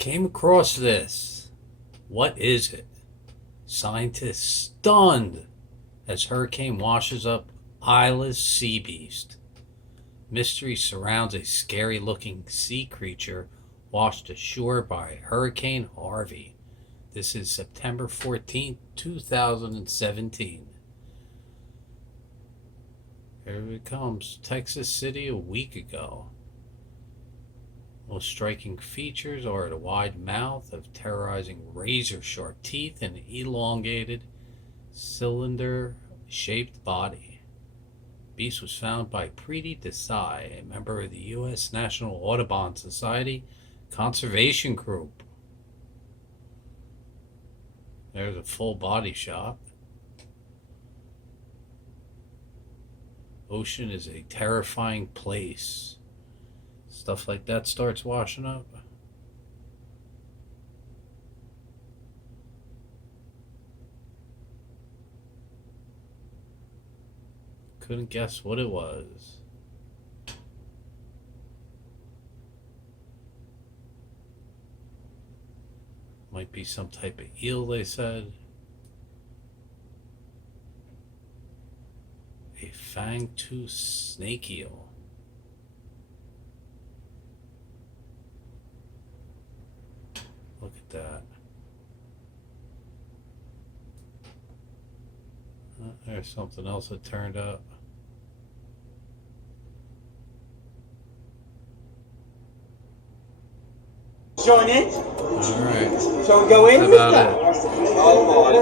Came across this. What is it? Scientists stunned as hurricane washes up Isla's sea beast. Mystery surrounds a scary looking sea creature washed ashore by Hurricane Harvey. This is September 14th, 2017. Here it comes. Texas City a week ago. Most striking features are the wide mouth of terrorizing razor-sharp teeth and an elongated, cylinder-shaped body. Beast was found by Preeti Desai, a member of the U.S. National Audubon Society Conservation Group. There's a full body shot. Ocean is a terrifying place. Stuff like that starts washing up. Couldn't guess what it was. Might be some type of eel, they said. A fang-toothed snake eel. Look at that. There's something else that turned up. Join in. Alright. Shall we go in? That's about it. Oh,